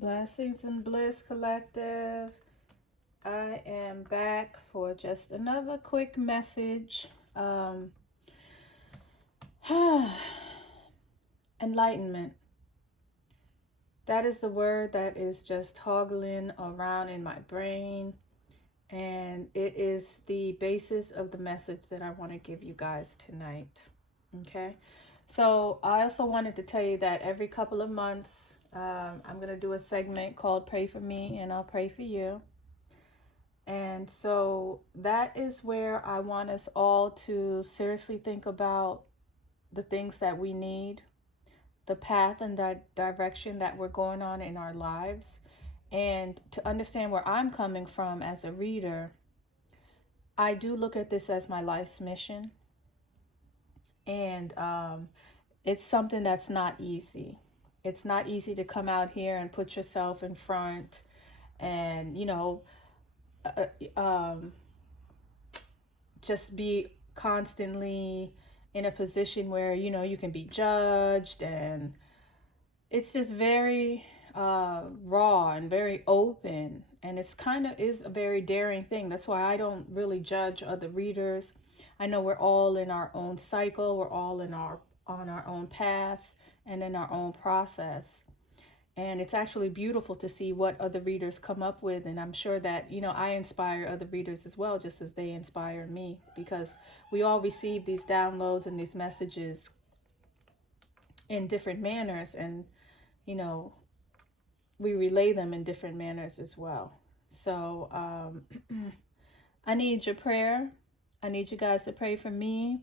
Blessings and Bliss Collective. I am back for just another quick message. Enlightenment. That is the word that is just toggling around in my brain. And it is the basis of the message that I want to give you guys tonight. Okay? So I also wanted to tell you that every couple of months, I'm going to do a segment called Pray for Me and I'll pray for you. And so that is where I want us all to seriously think about the things that we need, the path and the direction that we're going on in our lives, and to understand where I'm coming from as a reader. I do look at this as my life's mission. And it's something that's not easy. It's not easy to come out here and put yourself in front and, just be constantly in a position where, you can be judged, and it's just very raw and very open. And it's kind of is a very daring thing. That's why I don't really judge other readers. I know we're all in our own cycle. We're all on our own path and in our own process. And it's actually beautiful to see what other readers come up with. And I'm sure that, I inspire other readers as well, just as they inspire me, because we all receive these downloads and these messages in different manners. And, we relay them in different manners as well. So I need your prayer. I need you guys to pray for me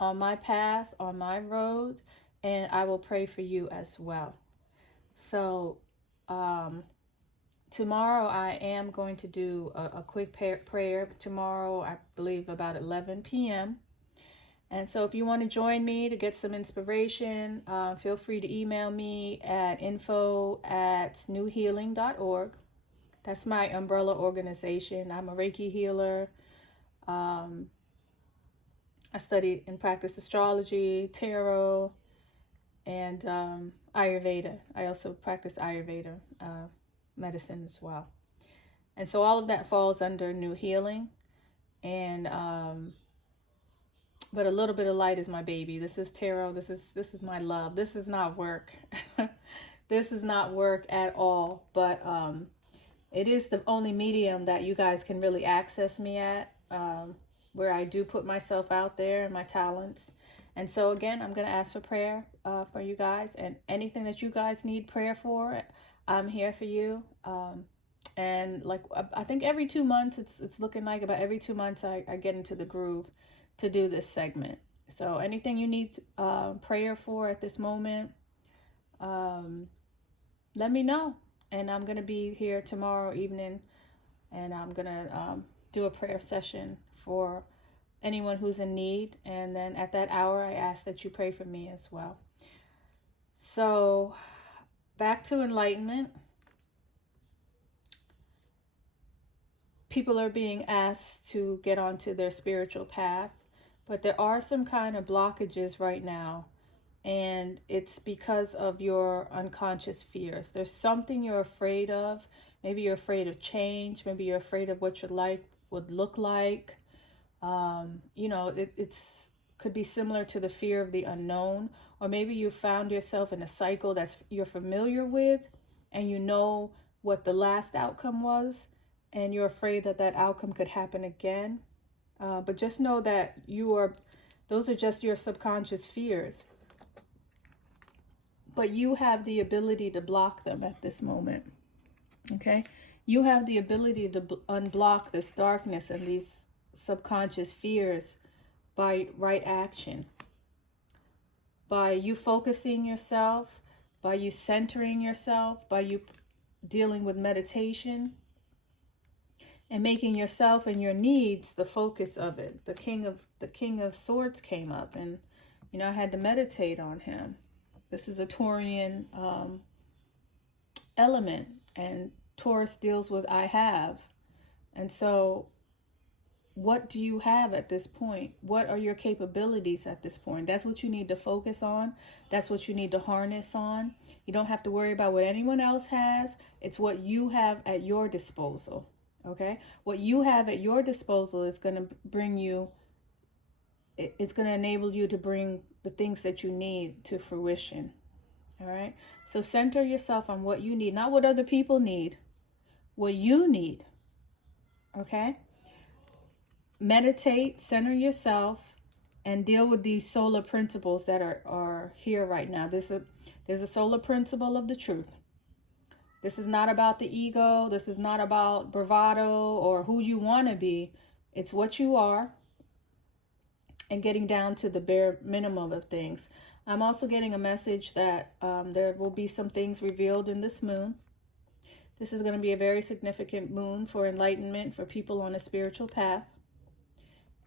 on my path, on my road, and I will pray for you as well. So tomorrow I am going to do a quick prayer. Tomorrow, I believe about 11 p.m. And so if you want to join me to get some inspiration, feel free to email me at info@newhealing.org. That's my umbrella organization. I'm a Reiki healer. I study and practice astrology, tarot, and Ayurveda. I also practice Ayurveda medicine as well. And so all of that falls under New Healing. And but a little bit of light is my baby. This is tarot. This is my love. This is not work. This is not work at all. But it is the only medium that you guys can really access me at, where I do put myself out there and my talents. And so again, I'm going to ask for prayer for you guys, and anything that you guys need prayer for, I'm here for you. And like, I think every 2 months, it's looking like about every 2 months, I get into the groove to do this segment. So anything you need prayer for at this moment, let me know. And I'm going to be here tomorrow evening, and I'm going to do a prayer session for anyone who's in need. And then at that hour, I ask that you pray for me as well. So back to enlightenment. People are being asked to get onto their spiritual path, but there are some kind of blockages right now, and it's because of your unconscious fears. There's something you're afraid of. Maybe you're afraid of change. Maybe you're afraid of what your life would look like. It's could be similar to the fear of the unknown, or maybe you found yourself in a cycle that's you're familiar with, and you know what the last outcome was, and you're afraid that that outcome could happen again. But just know that those are just your subconscious fears. But you have the ability to block them at this moment. Okay? You have the ability to unblock this darkness and these subconscious fears by right action. By you focusing yourself, by you centering yourself, by you dealing with meditation, and making yourself and your needs the focus of it. The King of Swords came up, and I had to meditate on him. This is a Taurian element, and Taurus deals with I have. And so what do you have at this point? What are your capabilities at this point? That's what you need to focus on. That's what you need to harness on. You don't have to worry about what anyone else has. It's what you have at your disposal. Okay? What you have at your disposal is going to bring you, it's going to enable you to bring the things that you need to fruition. All right? So center yourself on what you need, not what other people need, what you need. Okay? Meditate, center yourself, and deal with these solar principles that are here right now. There's a solar principle of the truth. This is not about the ego. This is not about bravado or who you want to be. It's what you are, and getting down to the bare minimum of things. I'm also getting a message that there will be some things revealed in this moon. This is going to be a very significant moon for enlightenment, for people on a spiritual path.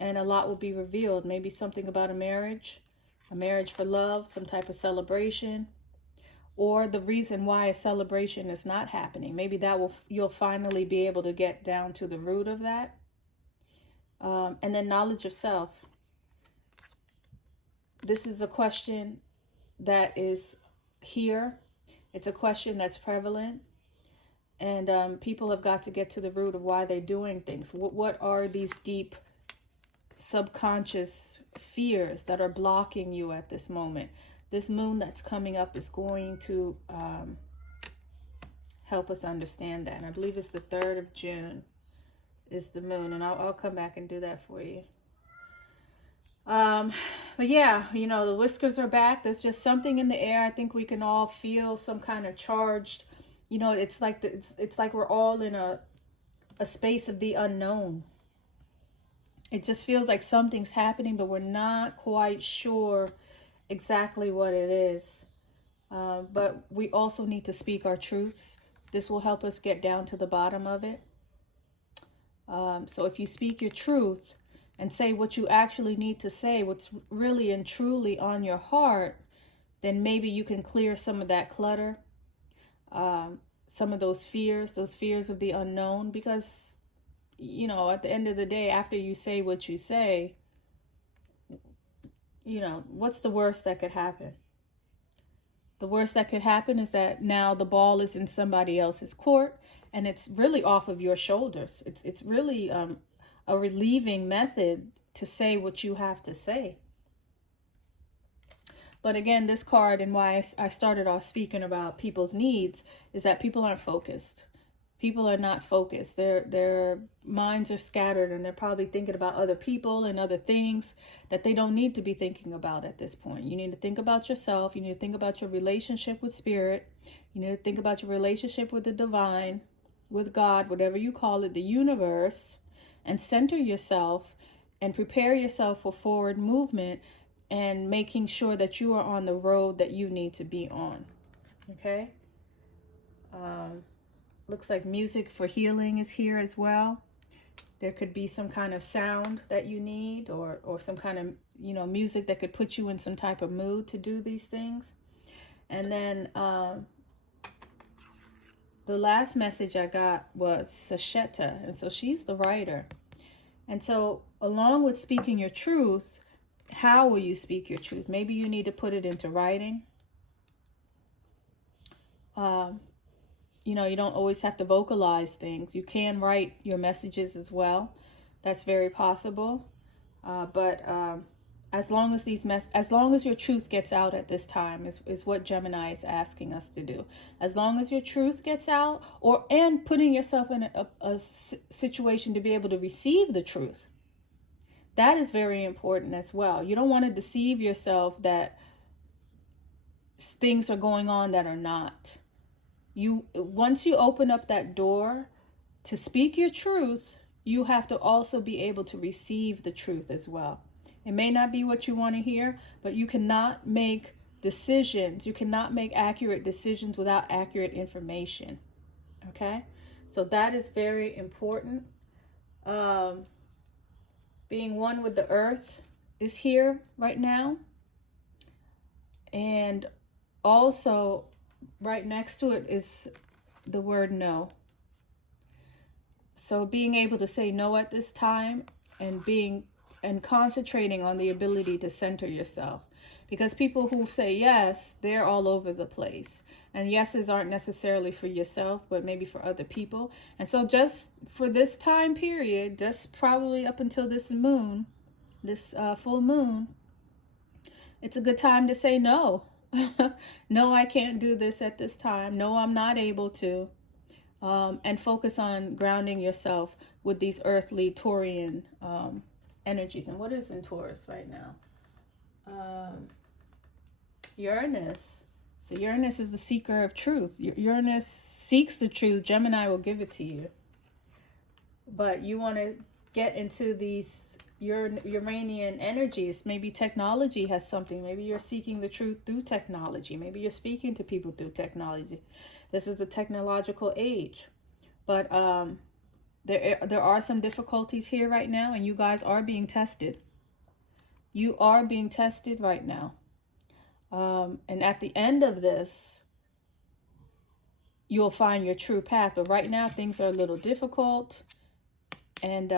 And a lot will be revealed. Maybe something about a marriage for love, some type of celebration, or the reason why a celebration is not happening. Maybe you'll finally be able to get down to the root of that. And then knowledge of self. This is a question that is here. It's a question that's prevalent. And people have got to get to the root of why they're doing things. What are these deep subconscious fears that are blocking you at this moment? This moon that's coming up is going to help us understand that. And I believe it's the 3rd of June is the moon. And I'll come back and do that for you. But yeah, the whiskers are back. There's just something in the air. I think we can all feel some kind of charged, it's like it's like we're all in a space of the unknown. It just feels like something's happening, but we're not quite sure exactly what it is. But we also need to speak our truths. This will help us get down to the bottom of it. So if you speak your truth and say what you actually need to say, what's really and truly on your heart, then maybe you can clear some of that clutter, some of those fears of the unknown. Because at the end of the day, after you say what you say, what's the worst that could happen? The worst that could happen is that now the ball is in somebody else's court, and it's really off of your shoulders. It's really a relieving method to say what you have to say. But again, this card, and why I started off speaking about people's needs, is that people aren't focused. People are not focused. Their minds are scattered, and they're probably thinking about other people and other things that they don't need to be thinking about at this point. You need to think about yourself. You need to think about your relationship with spirit. You need to think about your relationship with the divine, with God, whatever you call it, the universe, and center yourself and prepare yourself for forward movement and making sure that you are on the road that you need to be on. Okay? Looks like music for healing is here as well. There could be some kind of sound that you need, or some kind of, music that could put you in some type of mood to do these things. And then the last message I got was Sasheta. And so she's the writer. And so along with speaking your truth, how will you speak your truth? Maybe you need to put it into writing. You don't always have to vocalize things. You can write your messages as well. That's very possible. But as long as your truth gets out at this time is what Gemini is asking us to do. As long as your truth gets out, and putting yourself in a situation to be able to receive the truth. That is very important as well. You don't want to deceive yourself that things are going on that are not. Once you open up that door to speak your truth, you have to also be able to receive the truth as well. It may not be what you want to hear, but you cannot make decisions. You cannot make accurate decisions without accurate information. Okay? So that is very important. Being one with the earth is here right now. And also right next to it is the word no. So being able to say no at this time and concentrating on the ability to center yourself. Because people who say yes, they're all over the place. And yeses aren't necessarily for yourself, but maybe for other people. And so just for this time period, just probably up until this moon, this full moon, it's a good time to say no. No, I can't do this at this time. No, I'm not able to. And focus on grounding yourself with these earthly Taurian energies. And what is in Taurus right now? Uranus. So Uranus is the seeker of truth. Uranus seeks the truth. Gemini will give it to you. But you want to get into these Uranian energies. Maybe technology has something. Maybe you're seeking the truth through technology. Maybe you're speaking to people through technology. This is the technological age. But there are some difficulties here right now, and you guys are being tested. You are being tested right now. And at the end of this, you'll find your true path. But right now, things are a little difficult and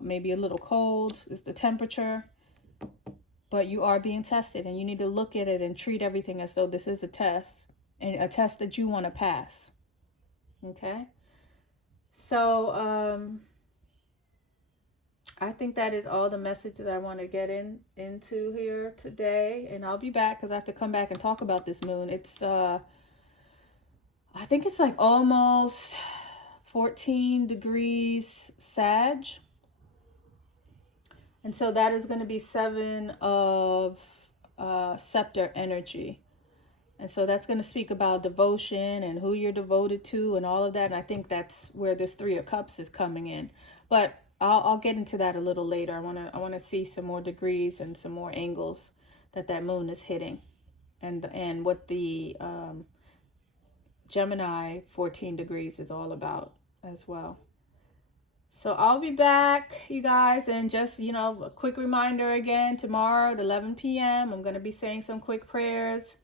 maybe a little cold is the temperature. But you are being tested, and you need to look at it and treat everything as though this is a test, and a test that you want to pass. Okay? So, I think that is all the message that I want to get into here today. And I'll be back because I have to come back and talk about this moon. It's, I think it's like almost 14 degrees Sag. And so that is going to be 7 of scepter energy. And so that's going to speak about devotion and who you're devoted to and all of that. And I think that's where this 3 of Cups is coming in. But I'll get into that a little later. I want to see some more degrees and some more angles that moon is hitting, and what the Gemini 14 degrees is all about as well. So I'll be back, you guys, and just, a quick reminder again, tomorrow at 11 p.m. I'm going to be saying some quick prayers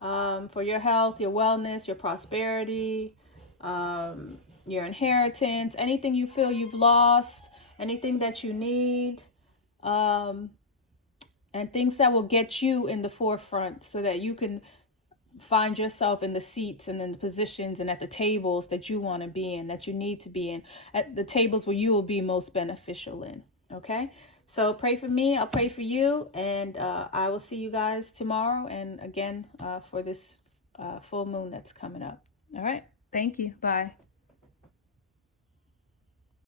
for your health, your wellness, your prosperity, your inheritance, anything you feel you've lost, anything that you need, and things that will get you in the forefront so that you can find yourself in the seats and in the positions and at the tables that you want to be in, that you need to be in, at the tables where you will be most beneficial in. Okay? So pray for me. I'll pray for you. And I will see you guys tomorrow. And again, for this full moon that's coming up. All right. Thank you. Bye.